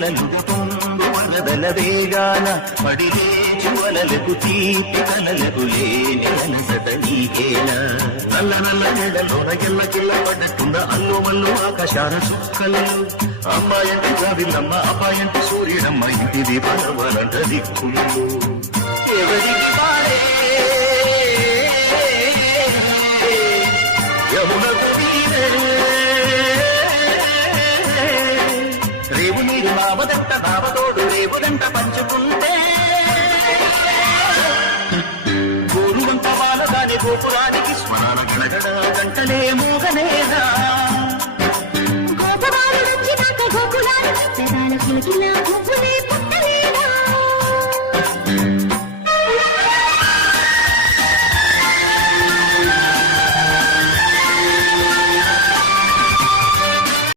కలలుగ పొంగు వరదల వేగాన పడిలేచు వలలకు తీపి కలలకు లేని అలసట నీకేలా నల్ల నల్ల నెడలోన ఎల్ల కిల్ల పడ్డట్టున్న అల్లు మల్లు ఆకాశాల చుక్కలు అమ్మాయంటి జాబిల్లమ్మ అబ్బాయంటి సూర్యుడమ్మ ఇంటిది పరవలంట దిక్కులు ఎవరికి పాడే యమునకు రేవు నీరు నావదంట నావతోడు రేవులంట పంచుకుంటే గోరువంట వాళ్ళదాని గోపురానికి స్మరణ గడగడ గంటలే మూగనేదా గోపురాలు నుంచి గోకులాలు